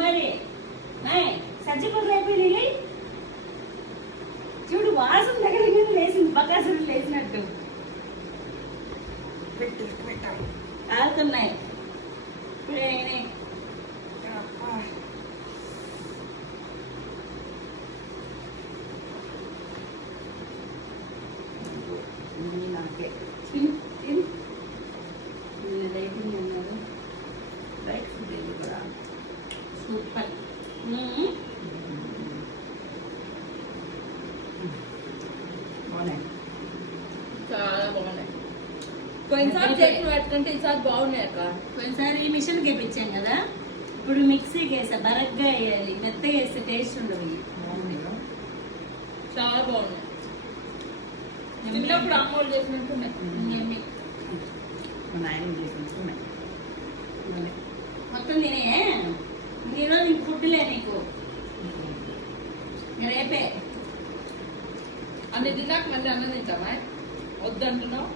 మరి సజ్జపూర్లు అయిపోయినాయి. చూడు వాసన దగ్గర లేచింది, బకాసులు లేచినట్టు కాలుతున్నాయి. ఇప్పుడే నాకే లైటింగ్ అన్నారు. రైట్ ఫుడ్ ఇది కూడా సూపర్. బాగున్నాయి, చాలా బాగున్నాయి. పోయినసారి చేతులు పెట్టుకుంటే ఈసారి బాగున్నాయి అక్క. పోయినసారి మిషన్కి వేయించాం కదా, ఇప్పుడు మిక్సీకి వేసా. బరగ్గా వేయాలి, మెత్తగా వేస్తే టేస్ట్ ఉండదు. చాలా బాగున్నాయి. చిన్నప్పుడు అమ్మోళ్ళు చేసినట్టున్నాయి. మా నాయన చేసినట్టున్నాయి మొత్తం. నేను నీకు ఫుడ్లే నీకు రేపే అన్ని తిన్నాక మళ్ళీ అన్నం తింటామా? వద్దంటున్నావు.